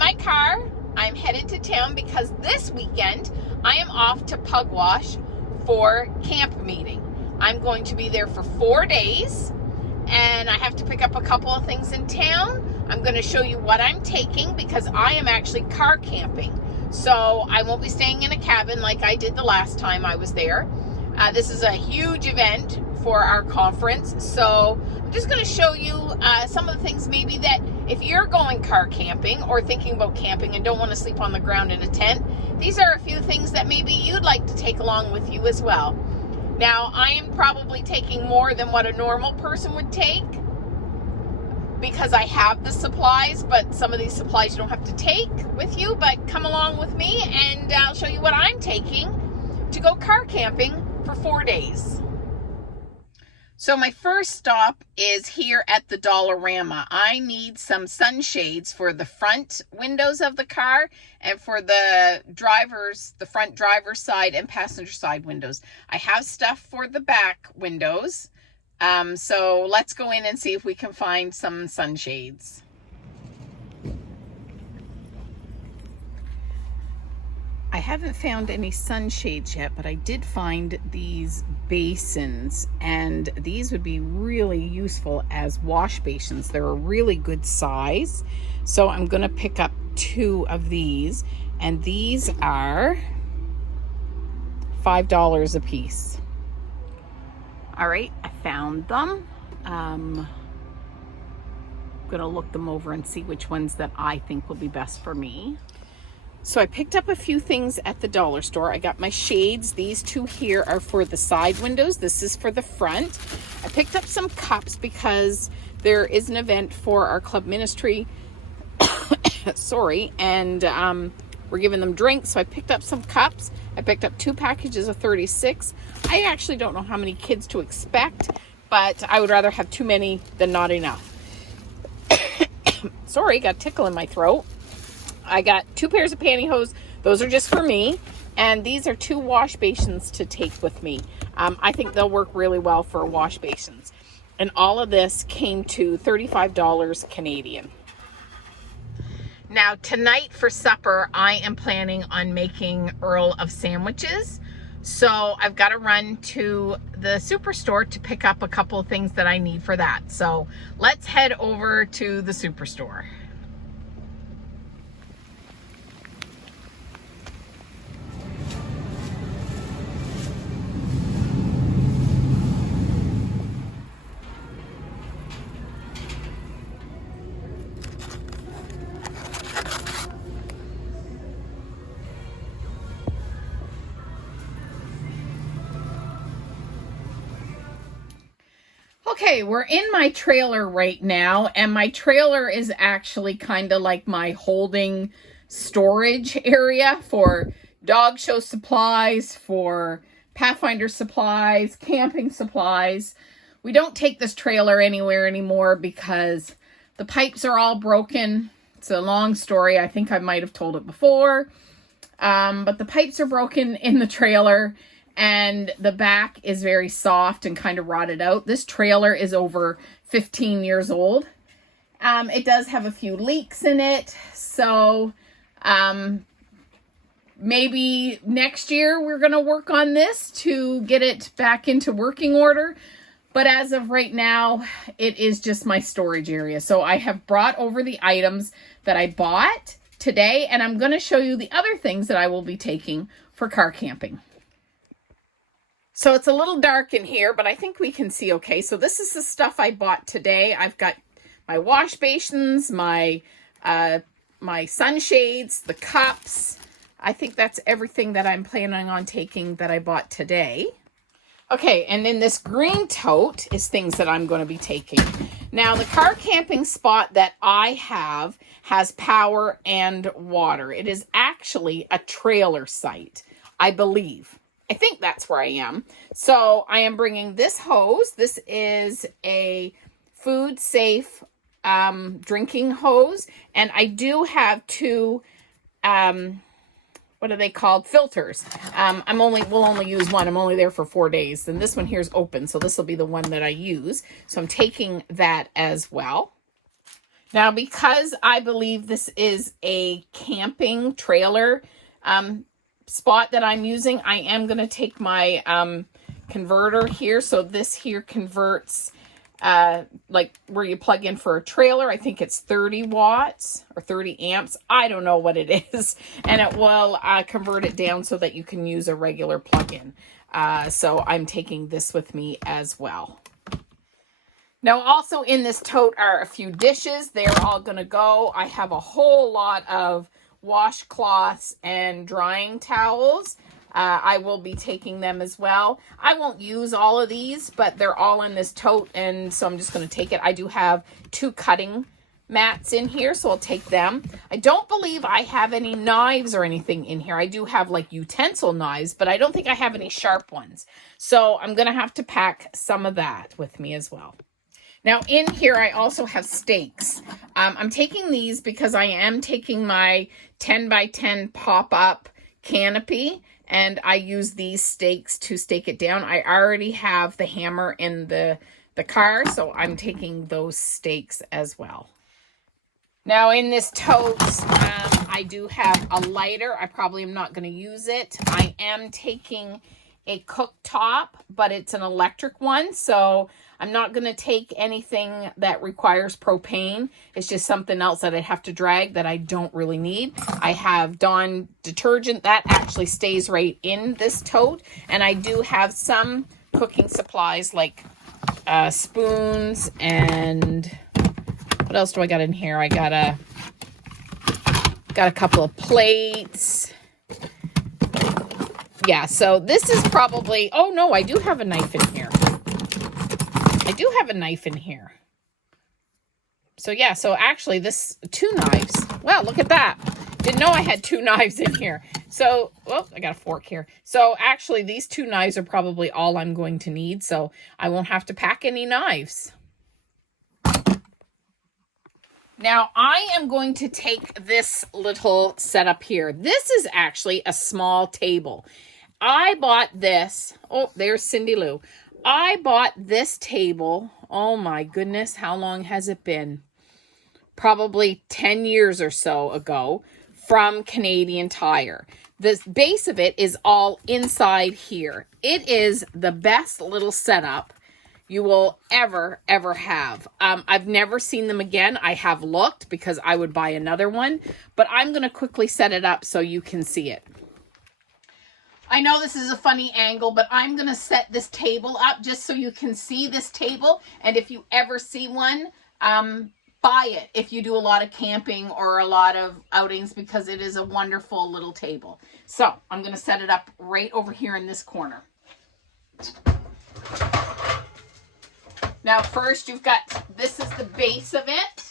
my car. I'm headed to town because this weekend I am off to Pugwash for camp meeting. I'm going to be there for 4 days, and I have to pick up a couple of things in town. I'm going to show you what I'm taking because I am actually car camping. So I won't be staying in a cabin like I did the last time I was there. This is a huge event for our conference. So I'm just going to show you some of the things maybe that if you're going car camping or thinking about camping and don't want to sleep on the ground in a tent, these are a few things that maybe you'd like to take along with you as well. Now, I am probably taking more than what a normal person would take because I have the supplies, but some of these supplies you don't have to take with you, but come along with me and I'll show you what I'm taking to go car camping for 4 days. So my first stop is here at the Dollarama. I need some sunshades for the front windows of the car and for the front driver's side and passenger side windows. I have stuff for the back windows. So let's go in and see if we can find some sunshades. I haven't found any sunshades yet, but I did find these basins, and these would be really useful as wash basins. They're a really good size. So I'm going to pick up 2 of these, and these are $5 a piece. All right, I found them. I'm going to look them over and see which ones that I think will be best for me. So I picked up a few things at the dollar store. I got my shades. These 2 here are for the side windows. This is for the front. I picked up some cups because there is an event for our club ministry. Sorry. And we're giving them drinks. So I picked up some cups. I picked up 2 packages of 36. I actually don't know how many kids to expect, but I would rather have too many than not enough. Sorry, got a tickle in my throat. I got 2 pairs of pantyhose. Those are just for me. And these are 2 wash basins to take with me. I think they'll work really well for wash basins. And all of this came to $35 Canadian. Now tonight for supper, I am planning on making Earl of sandwiches. So I've got to run to the superstore to pick up a couple of things that I need for that. So let's head over to the superstore. Okay, we're in my trailer right now, and my trailer is actually kind of like my holding storage area for dog show supplies, for Pathfinder supplies, camping supplies. We don't take this trailer anywhere anymore because the pipes are all broken. It's a long story. I think I might have told it before. But the pipes are broken in the trailer, and the back is very soft and kind of rotted out. This trailer is over 15 years old. It does have a few leaks in it. So maybe next year we're going to work on this to get it back into working order. But as of right now, it is just my storage area. So I have brought over the items that I bought today, and I'm going to show you the other things that I will be taking for car camping. So it's a little dark in here, but I think we can see okay. So this is the stuff I bought today. I've got my wash basins, my sunshades, the cups. I think that's everything that I'm planning on taking that I bought today. Okay, and then this green tote is things that I'm going to be taking. Now, the car camping spot that I have has power and water. It is actually a trailer site, I believe. I think that's where I am. So I am bringing this hose. This is a food safe drinking hose. And I do have 2, what are they called? Filters. We'll only use one. I'm only there for 4 days. And this one here is open. So this will be the one that I use. So I'm taking that as well. Now, because I believe this is a camping trailer spot that I'm using, I am going to take my converter here. So this here converts like where you plug in for a trailer. I think it's 30 watts or 30 amps. I don't know what it is. And it will convert it down so that you can use a regular plug-in. So I'm taking this with me as well. Now, also in this tote are a few dishes. They're all going to go. I have a whole lot of washcloths and drying towels. I will be taking them as well. I won't use all of these, but they're all in this tote, and so I'm just going to take it. I do have 2 cutting mats in here, so I'll take them. I don't believe I have any knives or anything in here. I do have like utensil knives, but I don't think I have any sharp ones. So I'm going to have to pack some of that with me as well. Now in here, I also have stakes. I'm taking these because I am taking my 10 by 10 pop-up canopy, and I use these stakes to stake it down. I already have the hammer in the car, so I'm taking those stakes as well. Now in this tote, I do have a lighter. I probably am not going to use it. I am taking a cooktop, but it's an electric one, so I'm not going to take anything that requires propane. It's just something else that I have to drag that I don't really need. I have Dawn detergent that actually stays right in this tote, and I do have some cooking supplies like spoons, and what else do I got in here? I got a couple of plates. Yeah, so this is probably, oh no, I do have a knife in here. I do have a knife in here. So yeah, so actually this 2 knives. Wow, look at that. Didn't know I had 2 knives in here. So, well, I got a fork here. So actually these 2 knives are probably all I'm going to need. So I won't have to pack any knives. Now I am going to take this little setup here. This is actually a small table. I bought this. Oh, there's Cindy Lou. I bought this table. Oh my goodness. How long has it been? Probably 10 years or so ago from Canadian Tire. The base of it is all inside here. It is the best little setup you will ever have. I've never seen them again. I have looked because I would buy another one, but I'm going to quickly set it up so you can see it. I know this is a funny angle, but I'm going to set this table up just so you can see this table. And if you ever see one, buy it if you do a lot of camping or a lot of outings, because it is a wonderful little table. So I'm going to set it up right over here in this corner. Now first you've got, this is the base of it.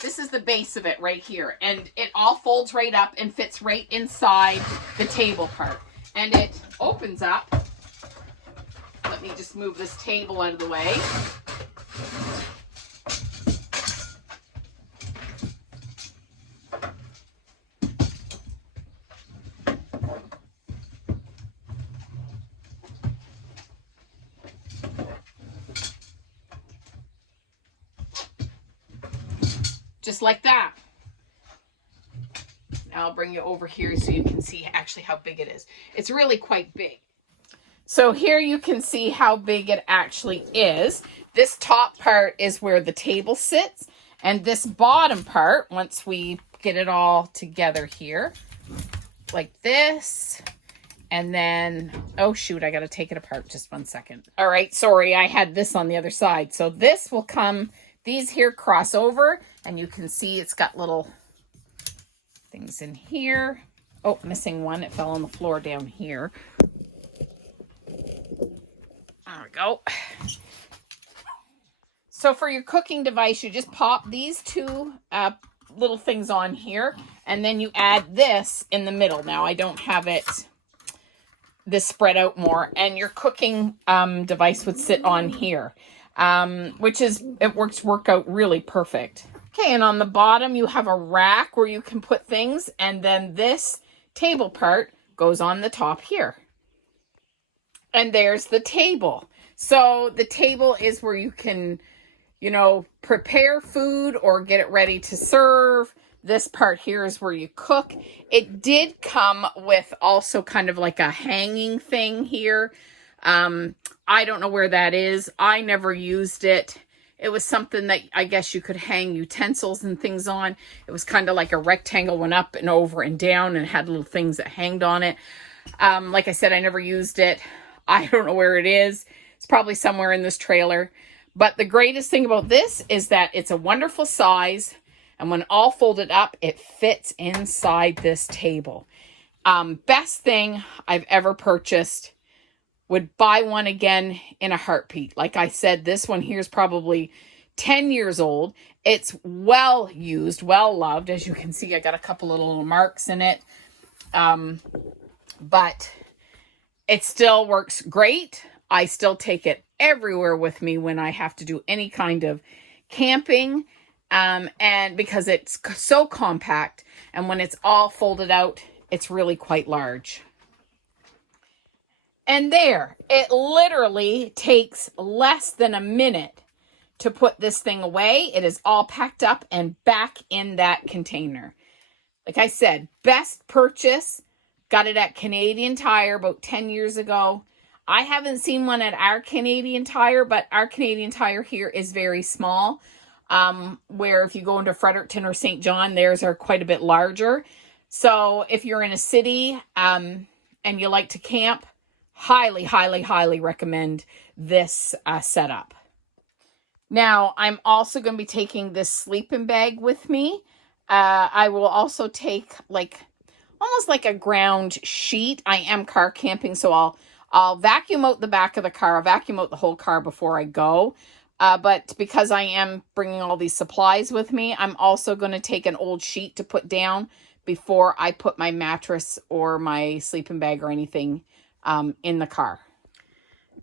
This is the base of it right here. And it all folds right up and fits right inside the table part. And it opens up. Let me just move this table out of the way. Just like that. Now I'll bring you over here so you can see actually how big it is. It's really quite big. So here you can see how big it actually is. This top part is where the table sits, and this bottom part, once we get it all together here, like this, and then, oh shoot, I gotta take it apart just 1 second. All right, sorry, I had this on the other side. So this will come, these here cross over, and you can see it's got little things in here. Oh, missing one. It fell on the floor down here. There we go. So for your cooking device, you just pop these 2 little things on here, and then you add this in the middle. Now, I don't have it this spread out more, and your cooking device would sit on here. Which is, it work out really perfect. Okay, and on the bottom you have a rack where you can put things, and then this table part goes on the top here. And there's the table. So the table is where you can you know, prepare food or get it ready to serve. This part here is where you cook. It did come with also kind of like a hanging thing here. I don't know where that is. I never used it. It was something that I guess you could hang utensils and things on. It was kind of like a rectangle, went up and over and down and had little things that hanged on it. Like I said, I never used it. I don't know where it is. It's probably somewhere in this trailer. But the greatest thing about this is that it's a wonderful size. And when all folded up, it fits inside this table. Best thing I've ever purchased. Would buy one again in a heartbeat. Like I said, this one here is probably 10 years old. It's well used, well loved. As you can see, I got a couple of little marks in it. But it still works great. I still take it everywhere with me when I have to do any kind of camping. And because it's so compact, and when it's all folded out, it's really quite large. And there, it literally takes less than a minute to put this thing away. It is all packed up and back in that container. Like I said, best purchase. Got it at Canadian Tire about 10 years ago. I haven't seen one at our Canadian Tire, but our Canadian Tire here is very small. Where if you go into Fredericton or St. John, theirs are quite a bit larger. So if you're in a city and you like to camp, highly, highly, highly recommend this setup. Now, I'm also going to be taking this sleeping bag with me. I will also take almost like a ground sheet. I am car camping, so I'll vacuum out the back of the car. I'll vacuum out the whole car before I go. But because I am bringing all these supplies with me, I'm also going to take an old sheet to put down before I put my mattress or my sleeping bag or anything in the car.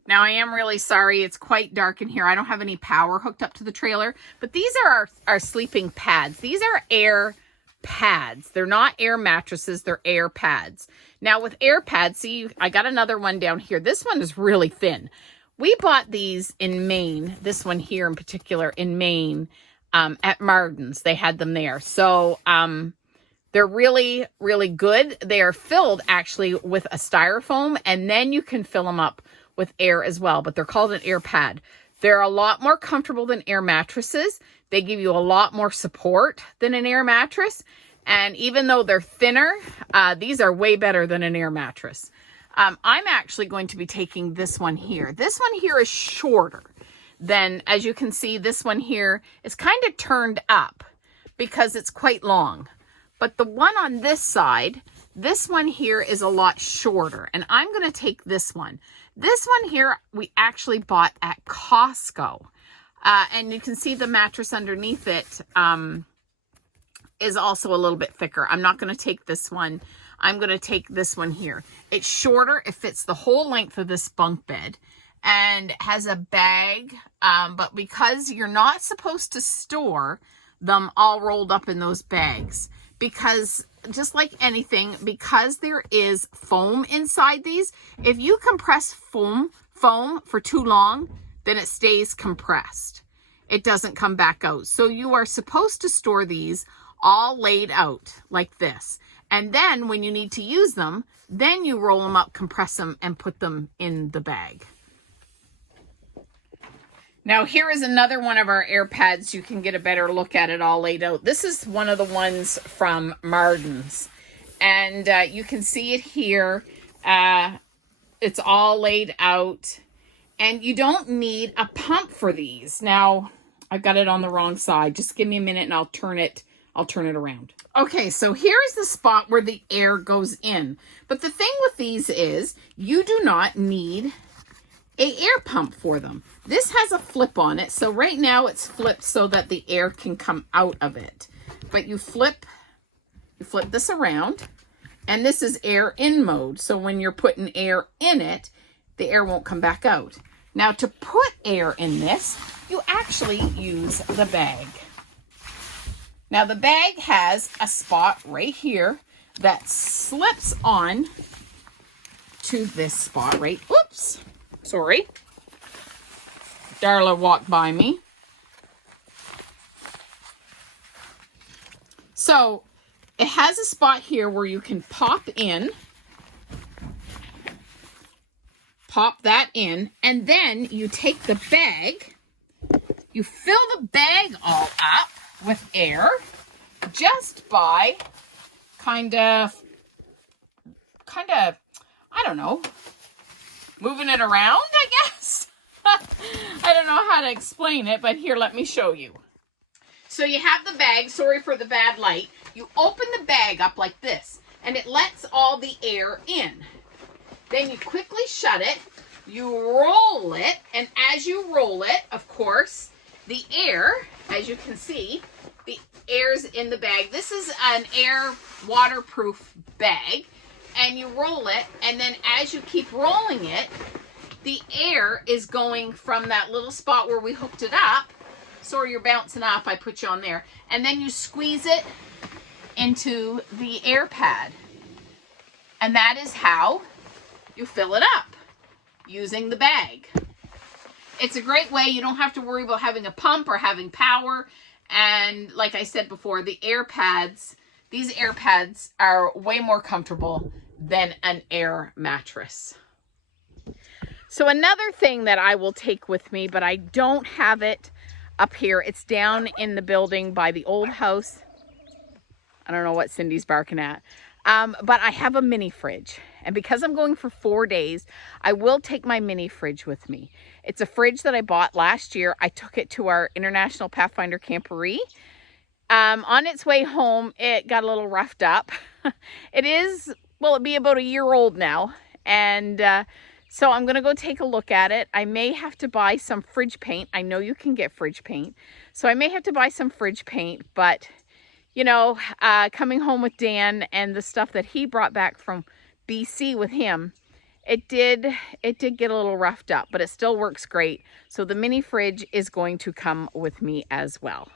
Now, I am really sorry. It's quite dark in here. I don't have any power hooked up to the trailer, but these are our sleeping pads. These are air pads. They're not air mattresses. They're air pads. Now, with air pads, see, I got another one down here. This one is really thin. We bought these in Maine, this one here in particular in Maine, at Martin's. They had them there. So they're really, really good. They are filled actually with a styrofoam, and then you can fill them up with air as well. But they're called an air pad. They're a lot more comfortable than air mattresses. They give you a lot more support than an air mattress. And even though they're thinner, these are way better than an air mattress. I'm actually going to be taking this one here. This one here is shorter than, as you can see, this one here is kind of turned up because it's quite long. But the one on this side, this one here is a lot shorter. And I'm going to take this one. This one here we actually bought at Costco. And you can see the mattress underneath it is also a little bit thicker. I'm not going to take this one. I'm going to take this one here. It's shorter. It fits the whole length of this bunk bed and has a bag. But because you're not supposed to store them all rolled up in those bags, because just like anything, because there is foam inside these, if you compress foam for too long, then it stays compressed. It doesn't come back out. So you are supposed to store these all laid out like this. And then when you need to use them, then you roll them up, compress them, and put them in the bag. Now, here is another one of our air pads. You can get a better look at it all laid out. This is one of the ones from Martin's. And you can see it here. It's all laid out. And you don't need a pump for these. Now, I've got it on the wrong side. Just give me a minute and I'll turn it around. Okay, so here's the spot where the air goes in. But the thing with these is you do not need an air pump for them. This has a flip on it. So right now it's flipped so that the air can come out of it. But you flip this around, and this is air in mode. So when you're putting air in it, the air won't come back out. Now to put air in this, you actually use the bag. Now the bag has a spot right here that slips on to this spot right. Oops, sorry. Darla walked by me. So it has a spot here where you can pop that in, and then you take the bag, you fill the bag all up with air just by kind of, I don't know, moving it around, I guess. I don't know how to explain it, but here, let me show you. So you have the bag, sorry for the bad light. You open the bag up like this, and it lets all the air in. Then you quickly shut it, you roll it, and as you roll it, of course, the air, as you can see, the air's in the bag. This is an air waterproof bag, and you roll it, and then as you keep rolling it, the air is going from that little spot where we hooked it up. Sorry, you're bouncing up, I put you on there. And then you squeeze it into the air pad. And that is how you fill it up, using the bag. It's a great way. You don't have to worry about having a pump or having power. And like I said before, the air pads, these air pads are way more comfortable than an air mattress. So another thing that I will take with me, but I don't have it up here, it's down in the building by the old house. I don't know what Cindy's barking at. But I have a mini fridge. And because I'm going for 4 days, I will take my mini fridge with me. It's a fridge that I bought last year. I took it to our International Pathfinder Camporee. On its way home, it got a little roughed up. It'd be about a year old now. And so I'm going to go take a look at it. I may have to buy some fridge paint. I know you can get fridge paint. So I may have to buy some fridge paint, but you know, coming home with Dan and the stuff that he brought back from BC with him, it did get a little roughed up, but it still works great. So the mini fridge is going to come with me as well.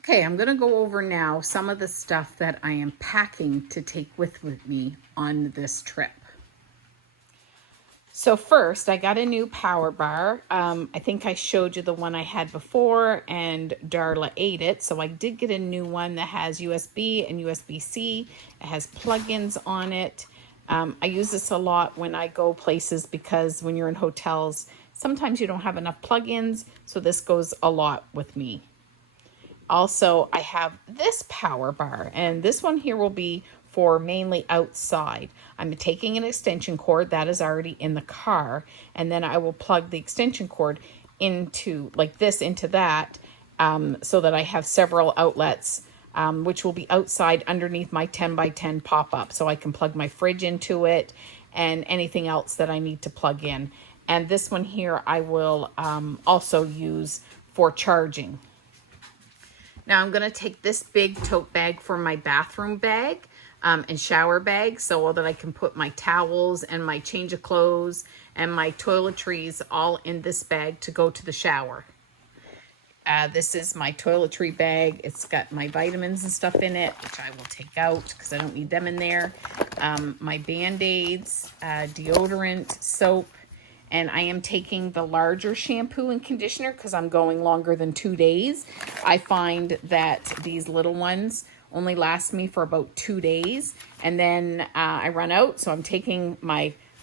Okay, I'm going to go over now some of the stuff that I am packing to take with me on this trip. So first, I got a new power bar. I think I showed you the one I had before, and Darla ate it. So I did get a new one that has USB and USB-C. It has plugins on it. I use this a lot when I go places because when you're in hotels, sometimes you don't have enough plugins. So this goes a lot with me. Also, I have this power bar, and this one here will be for mainly outside. I'm taking an extension cord that is already in the car, and then I will plug the extension cord into that so that I have several outlets, which will be outside underneath my 10 by 10 pop-up, so I can plug my fridge into it and anything else that I need to plug in. And this one here I will also use for charging. Now I'm going to take this big tote bag for my bathroom bag and shower bag so that I can put my towels and my change of clothes and my toiletries all in this bag to go to the shower. This is my toiletry bag. It's got my vitamins and stuff in it, which I will take out because I don't need them in there. My Band-Aids, deodorant, soap, and I am taking the larger shampoo and conditioner because I'm going longer than 2 days. I find that these little ones only last me for about 2 days, and then I run out. So I'm taking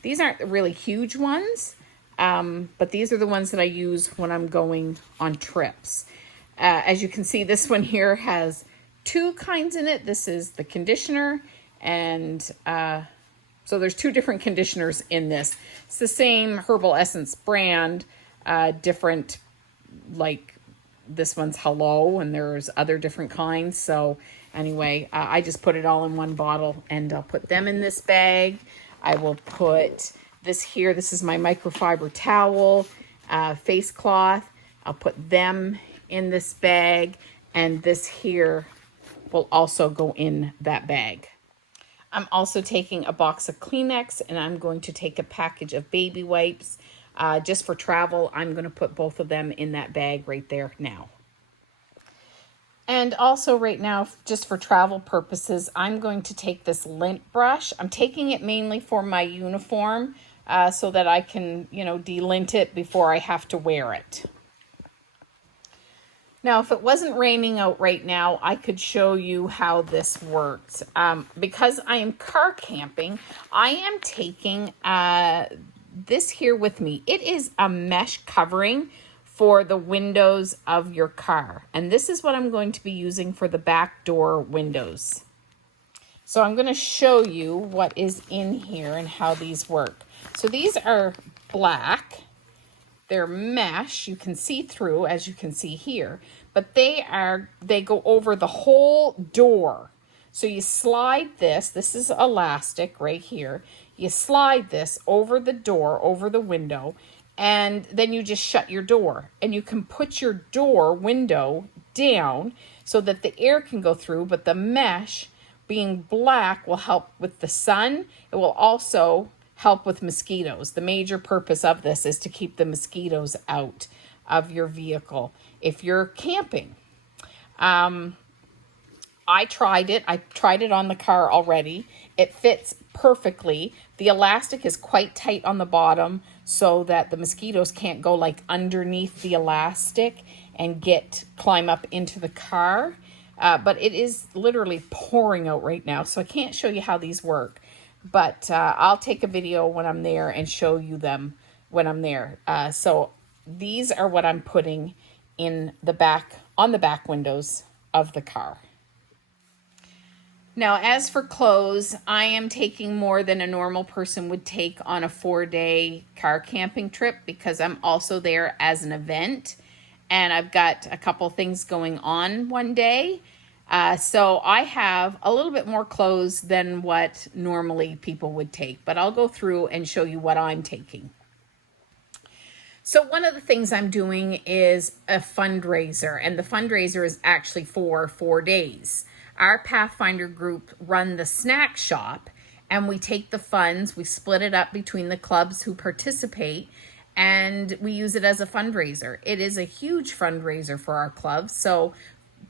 these aren't really huge ones, but these are the ones that I use when I'm going on trips. As you can see, this one here has 2 kinds in it. This is the conditioner, and so there's 2 different conditioners in this. It's the same Herbal Essence brand, different, like this one's Hello, and there's other different kinds. So anyway, I just put it all in one bottle, and I'll put them in this bag. I will put this here. This is my microfiber towel, face cloth. I'll put them in this bag, and this here will also go in that bag. I'm also taking a box of Kleenex, and I'm going to take a package of baby wipes. Just for travel, I'm going to put both of them in that bag right there now. And also right now, just for travel purposes, I'm going to take this lint brush. I'm taking it mainly for my uniform so that I can, delint it before I have to wear it. Now, if it wasn't raining out right now, I could show you how this works. Because I am car camping, I am taking this here with me. It is a mesh covering for the windows of your car. And this is what I'm going to be using for the back door windows. So I'm going to show you what is in here and how these work. So these are black. They're mesh, you can see through, as you can see here, but they go over the whole door. So you slide this is elastic right here. You slide this over the door, over the window, and then you just shut your door. And you can put your door window down so that the air can go through, but the mesh being black will help with the sun. It will also help with mosquitoes. The major purpose of this is to keep the mosquitoes out of your vehicle if you're camping. I tried it on the car already. It fits perfectly. The elastic is quite tight on the bottom so that the mosquitoes can't go like underneath the elastic and climb up into the car. But it is literally pouring out right now, so I can't show you how these work. But I'll take a video when I'm there and show you them when I'm there. So these are what I'm putting in on the back windows of the car. Now, as for clothes, I am taking more than a normal person would take on a 4-day car camping trip because I'm also there as an event. And I've got a couple things going on one day. So I have a little bit more clothes than what normally people would take, but I'll go through and show you what I'm taking. So one of the things I'm doing is a fundraiser, and the fundraiser is actually for 4 days. Our Pathfinder group run the snack shop, and we take the funds, we split it up between the clubs who participate, and we use it as a fundraiser. It is a huge fundraiser for our club. So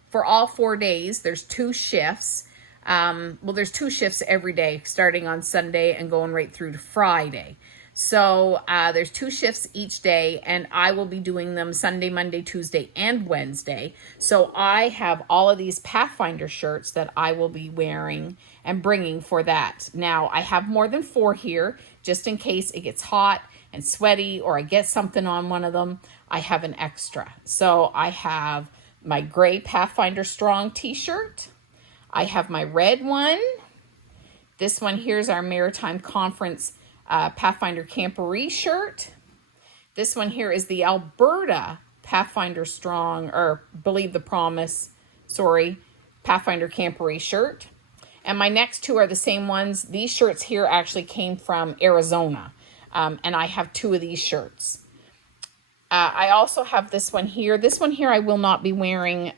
for all 4 days, there's 2 shifts. There's 2 shifts every day, starting on Sunday and going right through to Friday. So there's 2 shifts each day, and I will be doing them Sunday, Monday, Tuesday, and Wednesday. So I have all of these Pathfinder shirts that I will be wearing and bringing for that. Now, I have more than 4 here, just in case it gets hot and sweaty or I get something on one of them. I have an extra. So I have my gray Pathfinder Strong t-shirt. I have my red one. This one here is our Maritime Conference Pathfinder Camporee shirt. This one here is the Alberta Pathfinder Strong, or Believe the Promise, Pathfinder Camporee shirt. And my next 2 are the same ones. These shirts here actually came from Arizona. And I have 2 of these shirts. I also have this one here. This one here I will not be wearing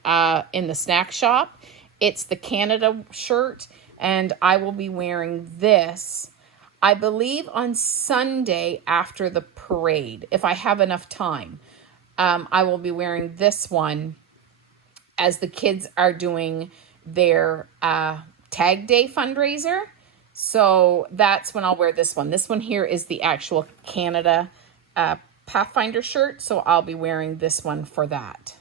in the snack shop. It's the Canada shirt, and I will be wearing this, I believe, on Sunday after the parade, if I have enough time. I will be wearing this one as the kids are doing their Tag Day fundraiser. So that's when I'll wear this one. This one here is the actual Canada Pathfinder shirt, so I'll be wearing this one for that.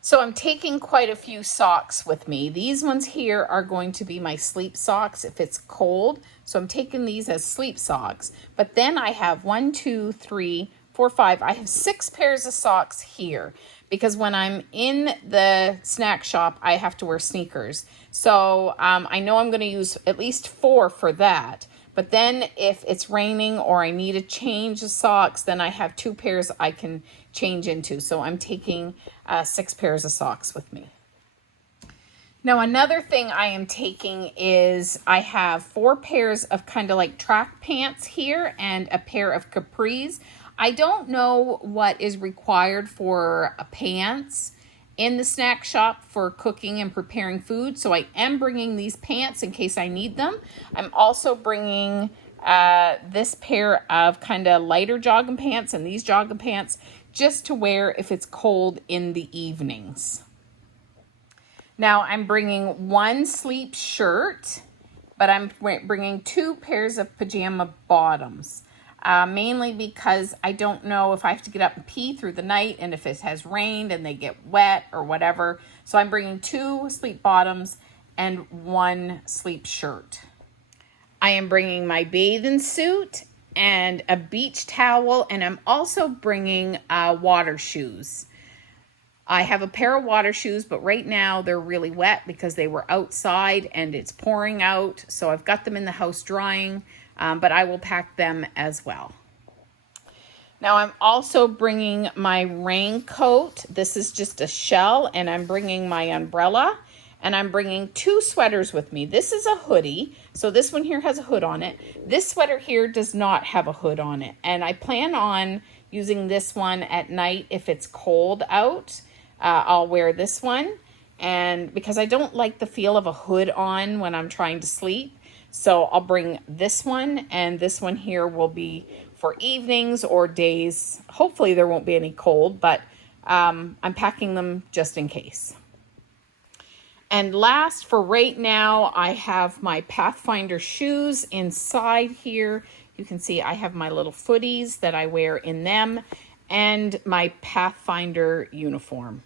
So I'm taking quite a few socks with me. These ones here are going to be my sleep socks if it's cold. So I'm taking these as sleep socks. But then I have 1, 2, 3, 4, 5. I have 6 pairs of socks here because when I'm in the snack shop, I have to wear sneakers. So I know I'm going to use at least 4 for that. But then if it's raining or I need a change of socks, then I have 2 pairs I can change into. So I'm taking 6 pairs of socks with me. Now, another thing I am taking is I have 4 pairs of kind of like track pants here and a pair of capris. I don't know what is required for pants in the snack shop for cooking and preparing food. So I am bringing these pants in case I need them. I'm also bringing this pair of kind of lighter jogging pants and these jogging pants just to wear if it's cold in the evenings. Now I'm bringing 1 sleep shirt, but I'm bringing 2 pairs of pajama bottoms. mainly because I don't know if I have to get up and pee through the night and if it has rained and they get wet or whatever. So I'm bringing 2 sleep bottoms and 1 sleep shirt. I am bringing my bathing suit and a beach towel, and I'm also bringing water shoes. I have a pair of water shoes, but right now they're really wet because they were outside and it's pouring out. So I've got them in the house drying, but I will pack them as well. Now I'm also bringing my raincoat. This is just a shell, and I'm bringing my umbrella, and I'm bringing 2 sweaters with me. This is a hoodie, so this one here has a hood on it. This sweater here does not have a hood on it, and I plan on using this one at night if it's cold out. I'll wear this one, and because I don't like the feel of a hood on when I'm trying to sleep, so I'll bring this one, and this one here will be for evenings or days. Hopefully there won't be any cold, but I'm packing them just in case. And last, for right now, I have my Pathfinder shoes inside here. You can see I have my little footies that I wear in them and my Pathfinder uniform.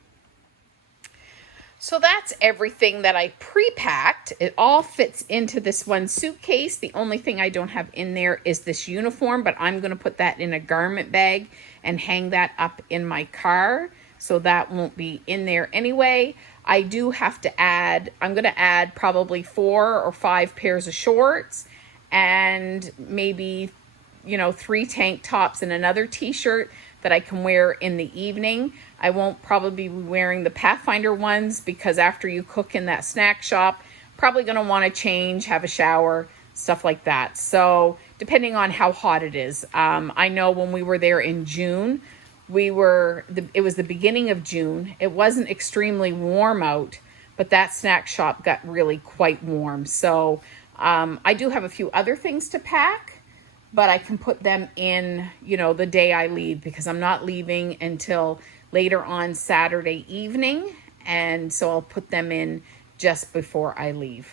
So that's everything that I pre-packed. It all fits into this one suitcase. The only thing I don't have in there is this uniform, but I'm going to put that in a garment bag and hang that up in my car. So that won't be in there anyway. I do have to add, I'm going to add probably 4 or 5 pairs of shorts and maybe, 3 tank tops and another t-shirt that I can wear in the evening. I won't probably be wearing the Pathfinder ones because after you cook in that snack shop, probably going to want to change, have a shower, stuff like that. So depending on how hot it is. I know when we were there in June, it was the beginning of June. It wasn't extremely warm out, but that snack shop got really quite warm. So I do have a few other things to pack, but I can put them in, the day I leave because I'm not leaving until later on Saturday evening. And so I'll put them in just before I leave.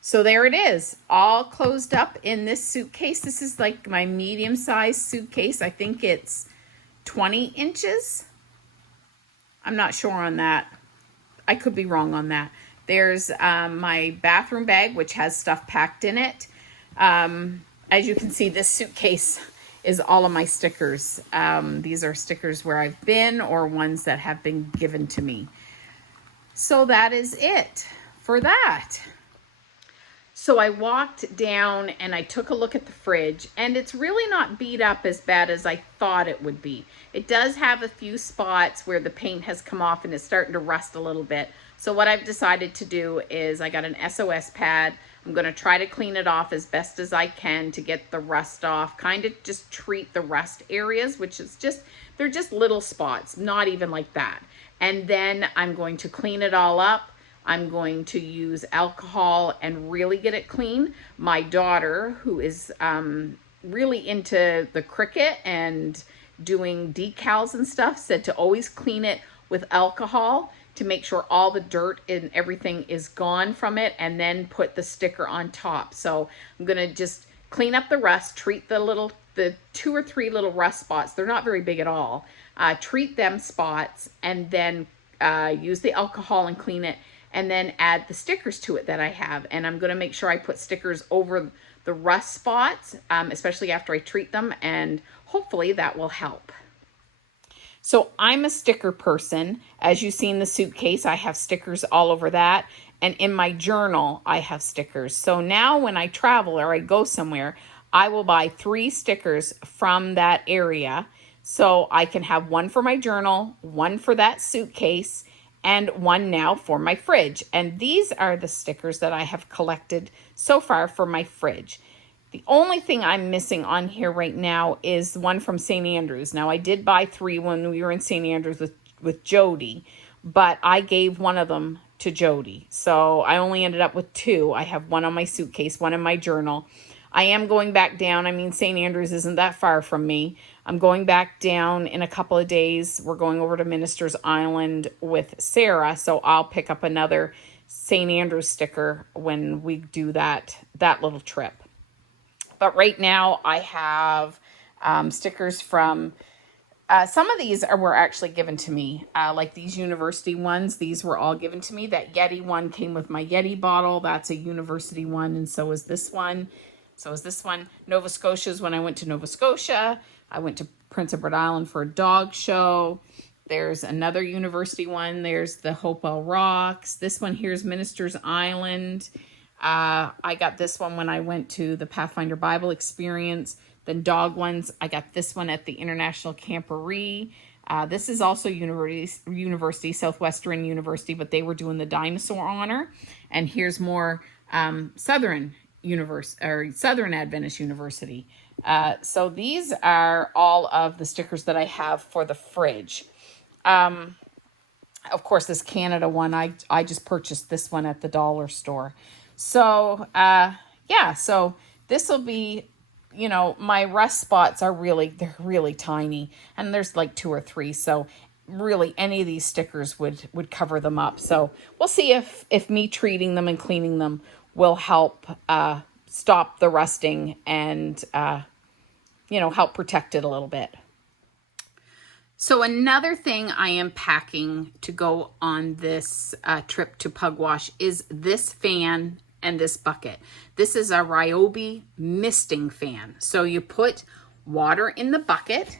So there it is, all closed up in this suitcase. This is like my medium-sized suitcase. I think it's 20 inches. I'm not sure on that. I could be wrong on that. There's my bathroom bag, which has stuff packed in it. As you can see, this suitcase is all of my stickers. These are stickers where I've been or ones that have been given to me. So that is it for that. So I walked down and I took a look at the fridge, and it's really not beat up as bad as I thought it would be. It does have a few spots where the paint has come off and it's starting to rust a little bit. So what I've decided to do is I got an SOS pad. I'm going to try to clean it off as best as I can to get the rust off, kind of just treat the rust areas, which is they're just little spots, not even like that. And then I'm going to clean it all up. I'm going to use alcohol and really get it clean. My daughter, who is really into the cricket and doing decals and stuff, said to always clean it with alcohol to make sure all the dirt and everything is gone from it, and then put the sticker on top. So I'm going to just clean up the rust, treat the 2 or 3 little rust spots. They're not very big at all. Treat them spots, and then use the alcohol and clean it, and then add the stickers to it that I have. And I'm going to make sure I put stickers over the rust spots, especially after I treat them, and hopefully that will help. So I'm a sticker person. As you see in the suitcase, I have stickers all over that. And in my journal, I have stickers. So now when I travel or I go somewhere, I will buy 3 stickers from that area. So I can have one for my journal, one for that suitcase, and one now for my fridge. And these are the stickers that I have collected so far for my fridge. The only thing I'm missing on here right now is one from St. Andrews. Now, I did buy 3 when we were in St. Andrews with Jody, but I gave one of them to Jody. So I only ended up with 2. I have one on my suitcase, one in my journal. I am going back down. I mean, St. Andrews isn't that far from me. I'm going back down in a couple of days. We're going over to Minister's Island with Sarah, so I'll pick up another St. Andrews sticker when we do that little trip. But right now I have stickers from, some of these were actually given to me, like these university ones. These were all given to me. That Yeti one came with my Yeti bottle. That's a university one, and so is this one. So is this one. Nova Scotia is when I went to Nova Scotia. I went to Prince Edward Island for a dog show. There's another university one. There's the Hopewell Rocks. This one here is Minister's Island. I got this one when I went to the Pathfinder Bible Experience. The dog ones, I got this one at the International Camporee. This is also University, Southwestern University, but they were doing the dinosaur honor. And here's more Southern Adventist University. So these are all of the stickers that I have for the fridge. Of course, this Canada one, I just purchased this one at the dollar store. So, yeah, so this will be, you know, my rust spots are they're really tiny, and there's like 2 or 3. So really any of these stickers would cover them up. So we'll see if me treating them and cleaning them will help, stop the rusting and, you know, help protect it a little bit. So another thing I am packing to go on this trip to Pugwash is this fan and this bucket. This is a Ryobi misting fan. So you put water in the bucket.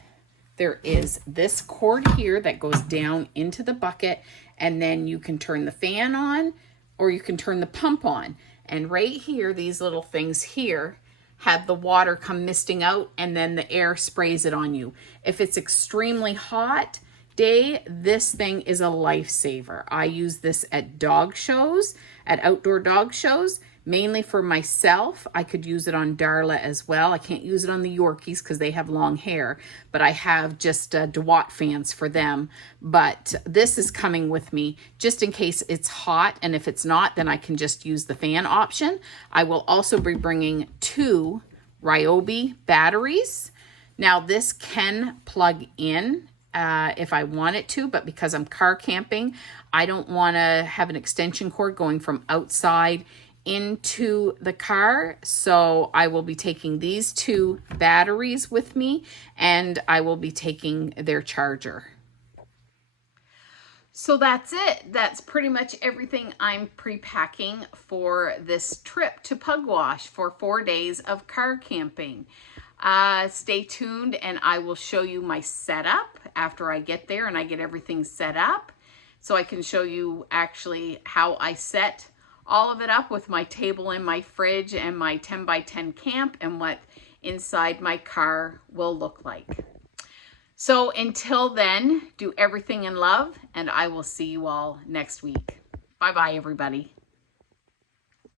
There is this cord here that goes down into the bucket, and then you can turn the fan on or you can turn the pump on. And right here, these little things here have the water come misting out, and then the air sprays it on you. If it's extremely hot day, this thing is a lifesaver. I use this at dog shows, at outdoor dog shows, mainly for myself. I could use it on Darla as well. I can't use it on the Yorkies because they have long hair, but I have just DeWatt fans for them. But this is coming with me just in case it's hot, and if it's not, then I can just use the fan option. I will also be bringing 2 Ryobi batteries. Now this can plug in if I want it to, but because I'm car camping, I don't want to have an extension cord going from outside into the car. So I will be taking these 2 batteries with me, and I will be taking their charger. So that's it. That's pretty much everything I'm pre-packing for this trip to Pugwash for 4 days of car camping. Stay tuned, and I will show you my setup after I get there and I get everything set up, so I can show you actually how I set all of it up with my table and my fridge and my 10 by 10 camp, and what inside my car will look like. So until then, do everything in love, and I will see you all next week. Bye-bye, everybody.